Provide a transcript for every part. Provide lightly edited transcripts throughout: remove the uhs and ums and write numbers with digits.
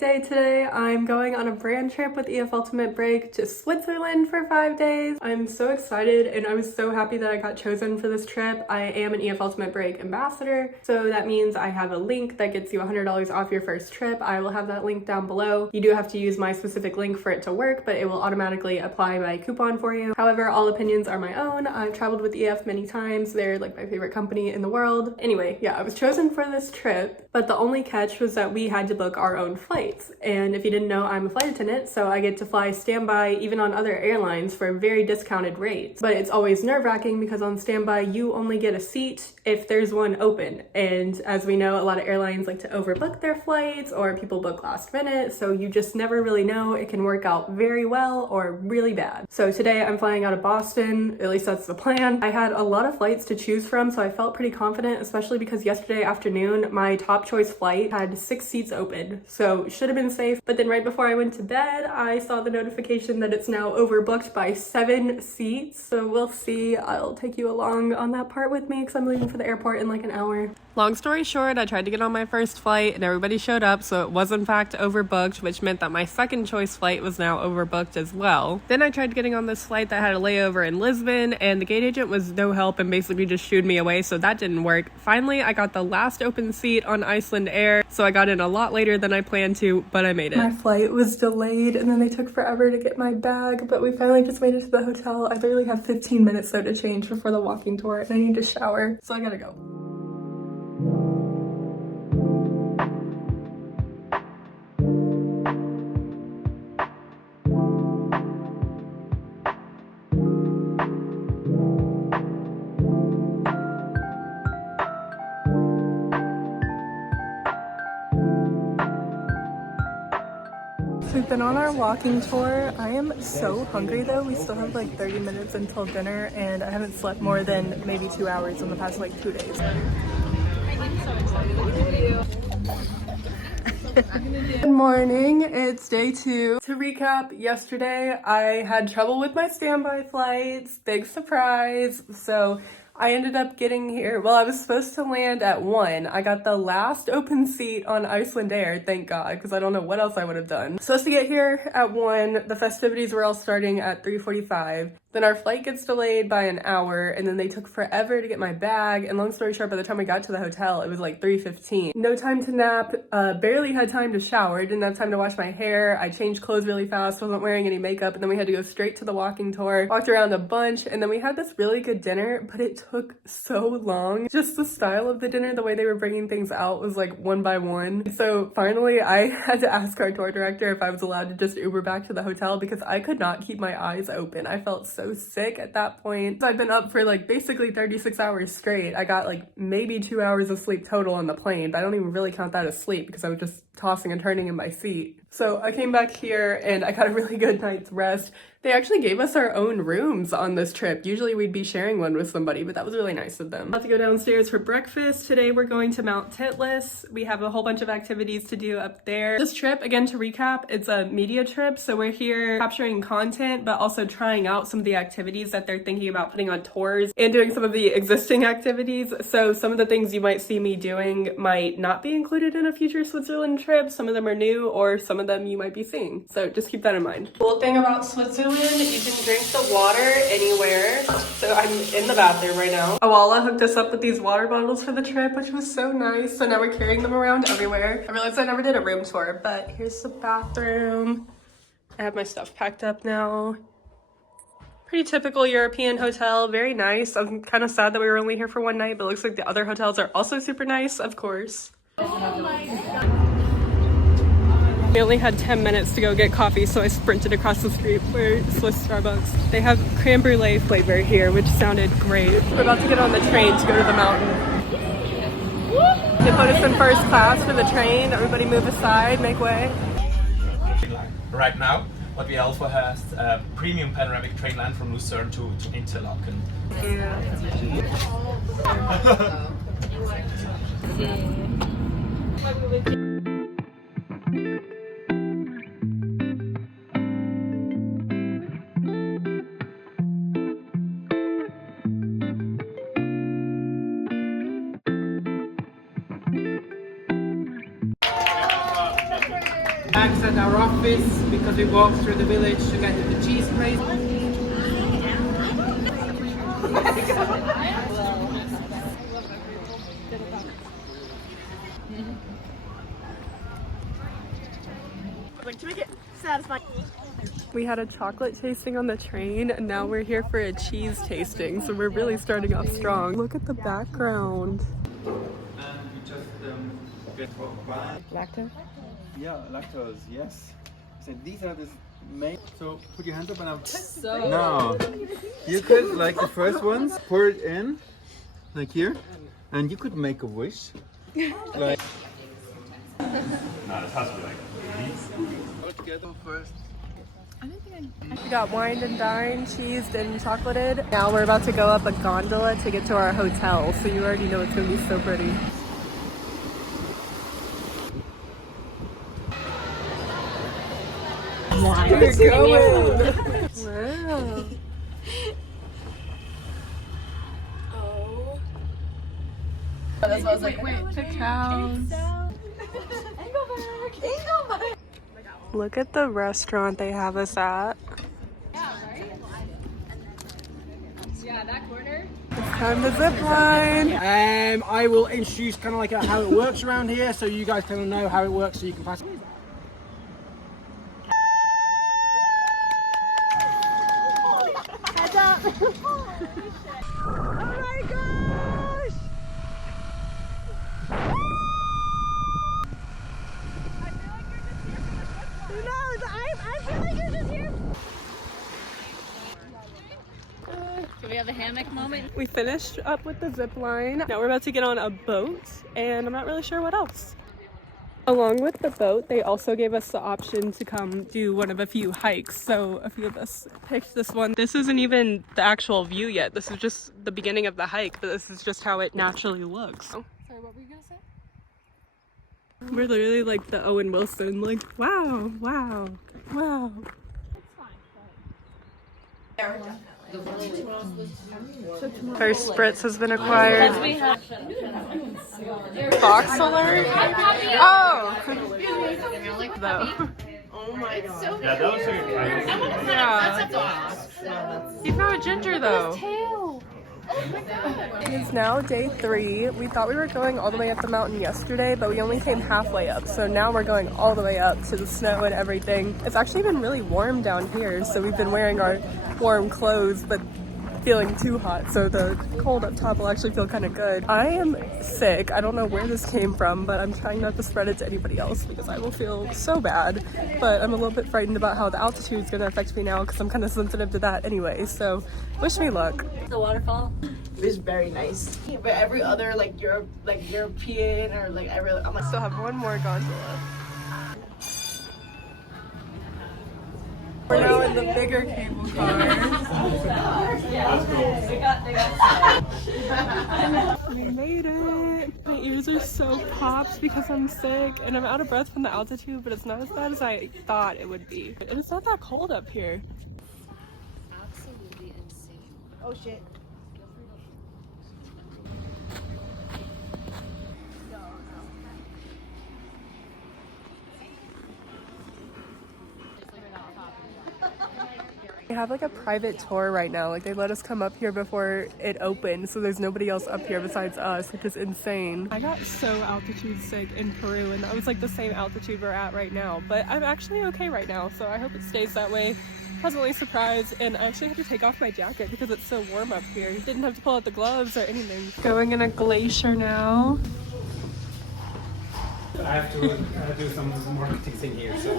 day today. I'm going on a brand trip with EF Ultimate Break to Switzerland for 5 days. I'm so excited and I'm so happy that I got chosen for this trip. I am an EF Ultimate Break ambassador, so that means I have a link that gets you $100 off your first trip. I will have that link down below. You do have to use my specific link for it to work, but it will automatically apply my coupon for you. However, all opinions are my own. I've traveled with EF many times. They're like my favorite company in the world. Anyway, yeah, I was chosen for this trip, but the only catch was that we had to book our own flights. And if you didn't know, I'm a flight attendant, so I get to fly standby even on other airlines for very discounted rates. But it's always nerve-wracking because on standby, you only get a seat if there's one open. And as we know, a lot of airlines like to overbook their flights or people book last minute, so you just never really know. It can work out very well or really bad. So today I'm flying out of Boston, at least that's the plan. I had a lot of flights to choose from, so I felt pretty confident, especially because yesterday afternoon, my top choice flight had 6 seats open, so should have been safe. But then right before I went to bed, I saw the notification that it's now overbooked by 7 seats. So we'll see. I'll take you along on that part with me because I'm leaving for the airport in like an hour. Long story short, I tried to get on my first flight and everybody showed up, so it was in fact overbooked, which meant that my second choice flight was now overbooked as well. Then I tried getting on this flight that had a layover in Lisbon, and the gate agent was no help and basically just shooed me away, so that didn't work. Finally, I got the last open seat on Iceland Air, so I got in a lot later than I planned to, but I made it. My flight was delayed and then they took forever to get my bag, but we finally just made it to the hotel. I literally have 15 minutes though to change before the walking tour and I need to shower, so I gotta go. We've been on our walking tour. I am so hungry though. We still have like 30 minutes until dinner and I haven't slept more than maybe 2 hours in the past like 2 days. Good morning, it's day 2. To recap, yesterday I had trouble with my standby flights, big surprise. So I ended up getting here, well, I was supposed to land at 1. I got the last open seat on Iceland Air, thank God, because I don't know what else I would have done. Supposed to get here at 1, the festivities were all starting at 3:45. Then our flight gets delayed by an hour, and then they took forever to get my bag, and long story short, by the time we got to the hotel, it was like 3:15. No time to nap, barely had time to shower, didn't have time to wash my hair, I changed clothes really fast, wasn't wearing any makeup, and then we had to go straight to the walking tour, walked around a bunch, and then we had this really good dinner, but it took so long. Just the style of the dinner, the way they were bringing things out was like one by one. So finally, I had to ask our tour director if I was allowed to just Uber back to the hotel because I could not keep my eyes open. I felt so sick at that point. So I've been up for like basically 36 hours straight. I got like maybe 2 hours of sleep total on the plane, but I don't even really count that as sleep because I was just tossing and turning in my seat. So I came back here and I got a really good night's rest. They actually gave us our own rooms on this trip. Usually we'd be sharing one with somebody, but that was really nice of them. About to go downstairs for breakfast. Today we're going to Mount Titlis. We have a whole bunch of activities to do up there. This trip, again to recap, it's a media trip, so we're here capturing content, but also trying out some of the activities that they're thinking about putting on tours and doing some of the existing activities. So some of the things you might see me doing might not be included in a future Switzerland trip. Some of them are new, or some of them you might be seeing. So just keep that in mind. Cool thing about Switzerland, you can drink the water anywhere. So I'm in the bathroom right now. Awala hooked us up with these water bottles for the trip, which was so nice. So now we're carrying them around everywhere. I realized I never did a room tour, but here's the bathroom. I have my stuff packed up now. Pretty typical European hotel, very nice. I'm kind of sad that we were only here for 1 night, but it looks like the other hotels are also super nice, of course. Oh my God. We only had 10 minutes to go get coffee, so I sprinted across the street for Swiss Starbucks. They have creme brulee flavor here, which sounded great. We're about to get on the train to go to the mountain. They put us in first class for the train. Everybody move aside, make way. Right now, but we also have a premium panoramic train line from Lucerne to Interlaken. Yeah. Back at our office because we walked through the village to get to the cheese place. Like to make it satisfying. We had a chocolate tasting on the train and now we're here for a cheese tasting, so we're really starting off strong. Look at the background. And we just get Lactose? yeah, lactose, yes. So these are the main. So put your hands up and I'm. So No, you could like the first ones pour it in, like here, and you could make a wish. Like. No, this has to be like these. Go together first. we got wined and dined, cheesed and chocolated. Now we're about to go up a gondola to get to our hotel, so you already know it's gonna be so pretty. You're going. Wow. Oh. That's why I was like, wait, the cows. Engelberg. Look at the restaurant they have us at. Yeah, that corner. It's time to zip line. I will introduce kind of like how it works around here, so you guys kind of know how it works, so you can pass. Heads up. Oh my gosh. I feel like you're just here. So we have a hammock moment. We finished up with the zip line. Now we're about to get on a boat, and I'm not really sure what else. Along with the boat, they also gave us the option to come do one of a few hikes. So a few of us picked this one. This isn't even the actual view yet. This is just the beginning of the hike, but this is just how it naturally looks. Sorry, what were you gonna say? We're literally like the Owen Wilson, like, wow, wow, wow. First spritz has been acquired. Fox alert? Oh! Though. Oh my god. Yeah, that looks like a Yeah. He's not a ginger though. Tail. Oh my god. It's now day 3. We thought we were going all the way up the mountain yesterday, but we only came halfway up. So now we're going all the way up to the snow and everything. It's actually been really warm down here, so we've been wearing our warm clothes, but feeling too hot, so the cold up top will actually feel kind of good. I am sick. I don't know where this came from, but I'm trying not to spread it to anybody else because I will feel so bad. But I'm a little bit frightened about how the altitude is going to affect me now because I'm kind of sensitive to that anyway, so wish me luck. The waterfall. It's very nice, but every other like European or like I'm like Still have one more gondola. We're now in the bigger cable car. We made it. My ears are so popped because I'm sick and I'm out of breath from the altitude, but it's not as bad as I thought it would be. And it's not that cold up here. Absolutely insane. oh shit. We have like a private tour right now. Like they let us come up here before it opened, so there's nobody else up here besides us, which is insane. I got so altitude sick in Peru, and that was like the same altitude we're at right now. But I'm actually okay right now, so I hope it stays that way. Pleasantly surprised, and I actually had to take off my jacket because it's so warm up here. Didn't have to pull out the gloves or anything. Going in a glacier now. I have to do some marketing thing here, so.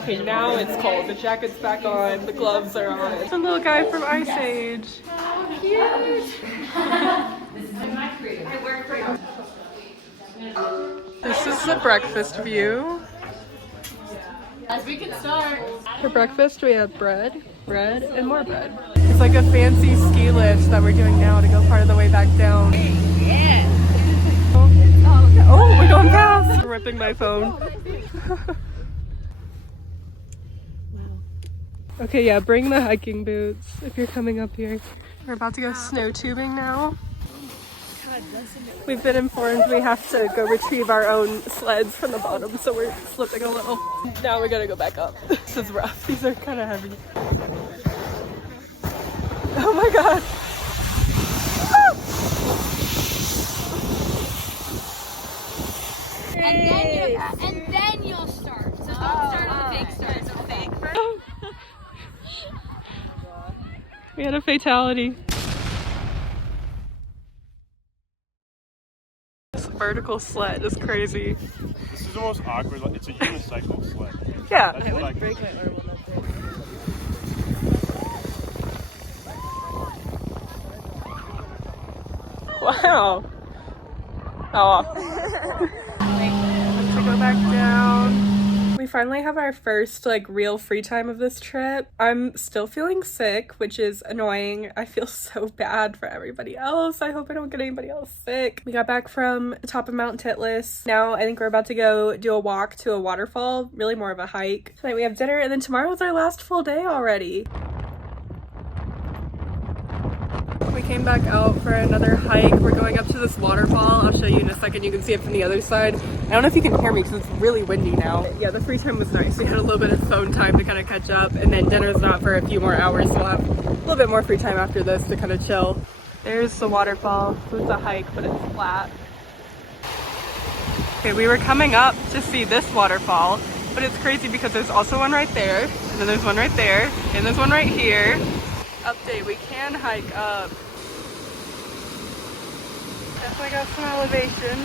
Okay, now it's cold. The jacket's back on, the gloves are on. It's a little guy from Ice Age. How cute. This is the breakfast view. As we can start. For breakfast, we have bread, and more bread. It's like a fancy ski lift that we're doing now to go part of the way back down. Yeah. Oh, we're going fast! I'm ripping my phone. Okay, yeah, bring the hiking boots if you're coming up here. We're about to go snow tubing now. We've been informed we have to go retrieve our own sleds from the bottom, so we're slipping a little. Now we gotta go back up. This is rough. These are kind of heavy. Oh my god. And then you'll start. So don't start on the fake start. So fake first. We had a fatality. This vertical sled is crazy. This is the most awkward. It's a unicycle sled. Yeah. That's what I break my arm on that thing. Wow. Oh. To go back down. We finally have our first like real free time of this trip. I'm still feeling sick, which is annoying. I feel so bad for everybody else. I hope I don't get anybody else sick. We got back from the top of Mount Titlis. Now I think we're about to go do a walk to a waterfall, really more of a hike. Tonight we have dinner, and then tomorrow is our last full day already. We came back out for another hike. We're going up to this waterfall. I'll show you in a second. You can see it from the other side. I don't know if you can hear me because it's really windy now. Yeah, the free time was nice. We had a little bit of phone time to kind of catch up, and then dinner's not for a few more hours, so we'll have a little bit more free time after this to kind of chill. There's the waterfall. It was a hike, but it's flat. Okay, we were coming up to see this waterfall, but it's crazy because there's also one right there, and then there's one right there, and there's one right here. Update, we can hike up. Definitely got some elevation.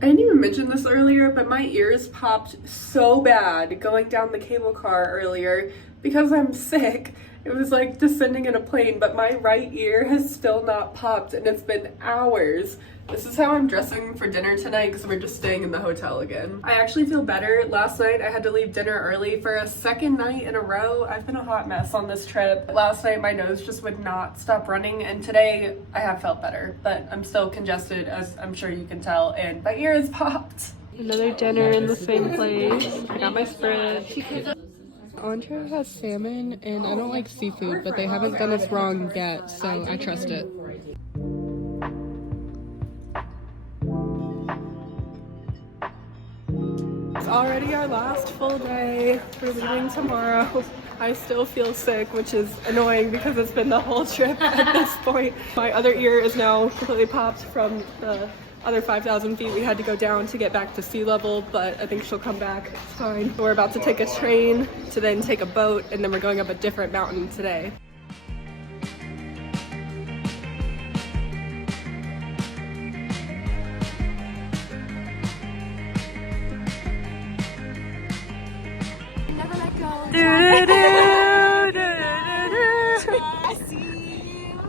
I didn't even mention this earlier, but my ears popped so bad going down the cable car earlier because I'm sick. It was like descending in a plane, but my right ear has still not popped, and it's been hours. This is how I'm dressing for dinner tonight because we're just staying in the hotel again. I actually feel better. Last night I had to leave dinner early for a second night in a row. I've been a hot mess on this trip. Last night my nose just would not stop running, and today I have felt better, but I'm still congested, as I'm sure you can tell, and my ear is popped. Another dinner in the same place. I got my spread. Entree has salmon, and I don't like seafood, but they haven't done us wrong yet, so I trust it. It's already our last full day. We're leaving tomorrow. I still feel sick, which is annoying because it's been the whole trip at this point. My other ear is now completely popped from the other 5,000 feet we had to go down to get back to sea level, but I think she'll come back. It's fine. We're about to take a train to then take a boat, and then we're going up a different mountain today. Never let go. I see you.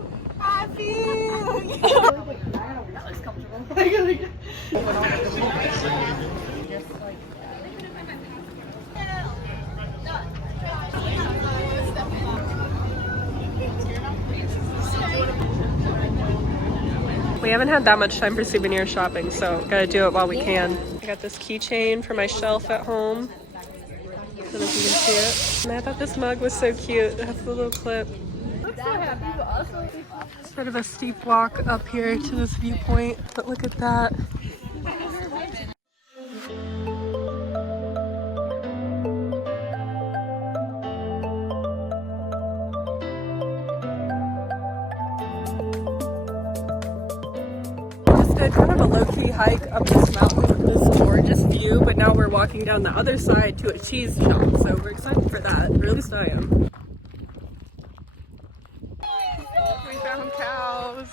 I feel you. That looks comfortable. We haven't had that much time for souvenir shopping, so gotta do it while we can. I got this keychain for my shelf at home. I don't know if you can see it. And I thought this mug was so cute. It has a little clip. Sort of a steep walk up here to this viewpoint, but look at that. Just did kind of a low-key hike up this mountain with this gorgeous view, but now we're walking down the other side to a cheese shop, so we're excited for that. Or at least I am. We found cows.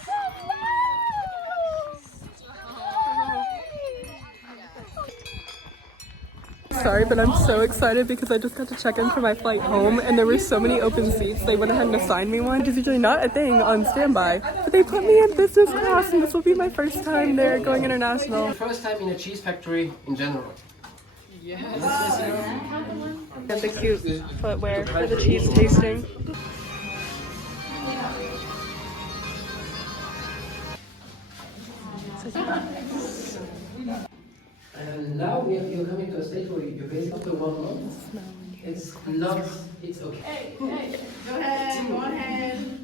Sorry, but I'm so excited because I just got to check in for my flight home, and there were so many open seats. They went ahead and assigned me one, which is usually not a thing on standby. But they put me in business class, and this will be my first time there going international. First time in a cheese factory in general. And the cute footwear for the cheese tasting. And now you're coming to a stage where you're basically after 1 month. It's not It's okay. Go ahead, go ahead.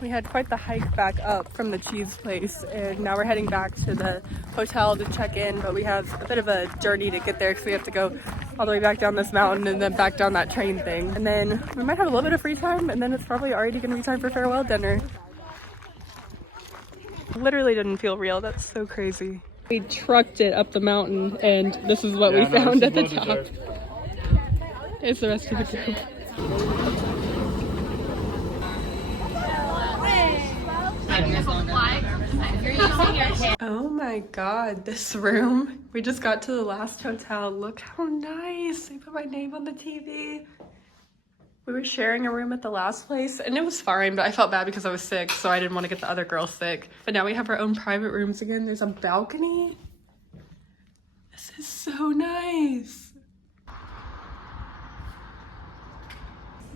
We had quite the hike back up from the cheese place, and now we're heading back to the hotel to check in, but we have a bit of a journey to get there because we have to go all the way back down this mountain and then back down that train thing. And then we might have a little bit of free time, and then it's probably already going to be time for farewell dinner. Literally didn't feel real. That's so crazy. We trucked it up the mountain, and this is what we found at the top. It's the rest of the group. Oh my god, this room. We just got to the last hotel. Look how nice. They put my name on the TV. We were sharing a room at the last place, and it was fine, but I felt bad because I was sick, so I didn't want to get the other girl sick. But now we have our own private rooms again. There's a balcony. This is so nice.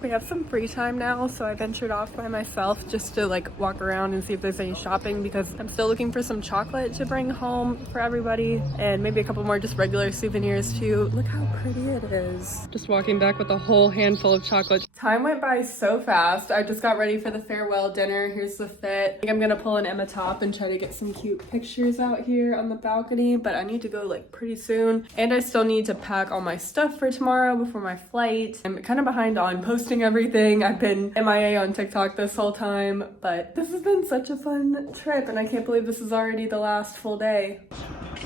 We have some free time now, so I ventured off by myself just to like walk around and see if there's any shopping, because I'm still looking for some chocolate to bring home for everybody, and maybe a couple more just regular souvenirs too. Look how pretty it is. Just walking back with a whole handful of chocolate. Time went by so fast. I just got ready for the farewell dinner. Here's the fit. I think I'm gonna pull an Emma top and try to get some cute pictures out here on the balcony, but I need to go like pretty soon, and I still need to pack all my stuff for tomorrow before my flight. I'm kind of behind on posting everything. I've been MIA on TikTok this whole time, but this has been such a fun trip, and I can't believe this is already the last full day.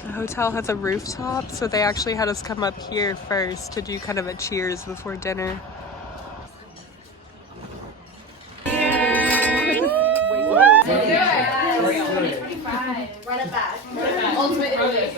The hotel has a rooftop, so they actually had us come up here first to do kind of a cheers before dinner. Run it back. Ultimate Italy.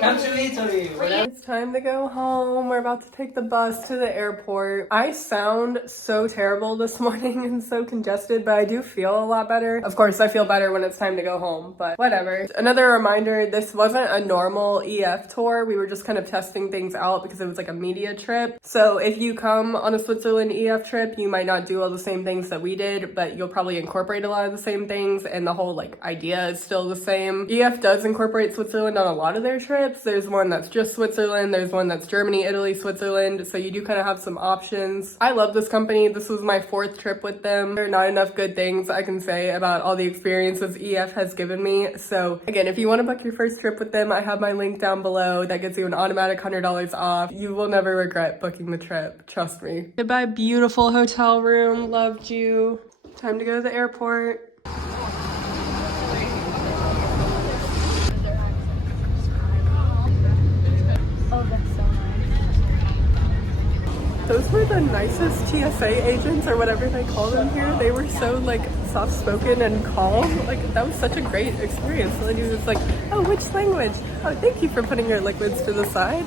Come to Italy. It's time to go home. We're about to take the bus to the airport. I sound so terrible this morning and so congested, but I do feel a lot better. Of course, I feel better when it's time to go home, but whatever. Another reminder, this wasn't a normal EF tour. We were just kind of testing things out because it was like a media trip. So if you come on a Switzerland EF trip, you might not do all the same things that we did, but you'll probably incorporate a lot of the same things, and the whole like idea is still the same. EF does incorporate Switzerland on a lot of their trips. There's one that's just Switzerland, there's one that's Germany, Italy, Switzerland, so you do kind of have some options. I love this company. This was my 4th trip with them. There are not enough good things I can say about all the experiences EF has given me. So again, if you want to book your first trip with them, I have my link down below. That gets you an automatic $100 off. You will never regret booking the trip, trust me. Goodbye, beautiful hotel room. Loved you. Time to go to the airport. Those were the nicest TSA agents or whatever they call them here. They were so like soft-spoken and calm. Like that was such a great experience. The lady was like, oh, which language? Oh, thank you for putting your liquids to the side.